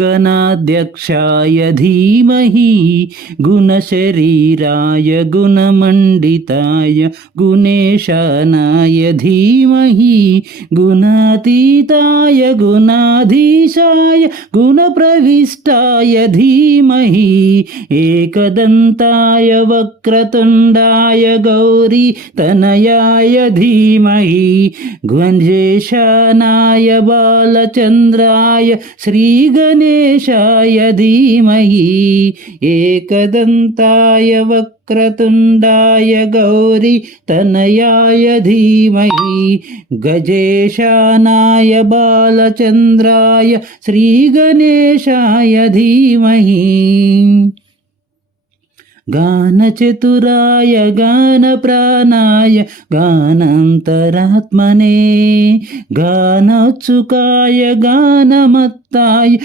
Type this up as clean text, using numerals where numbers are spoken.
गणाध्यक्षाय धीमहि गुणशरीराय गुणमण्डिताय गुणेशानाय धीमहि गुणातीताय गुणाधीशाय गुणप्रविष्टाय धीमहि एकदन्ताय वक्रतुण्डाय गौरी तनयाय धीमहि गणेशानाय बालचन्द्राय श्रीगणेशाय धीमहि एकदन्ताय वक्रतुण्डाय गौरी तनयाय धीमहि गजेशानाय बालचन्द्राय श्रीगणेशाय धीमहि गानचतुराय गानप्राणाय गानान्तरात्मने गानोत्सुकाय गानमत्ताय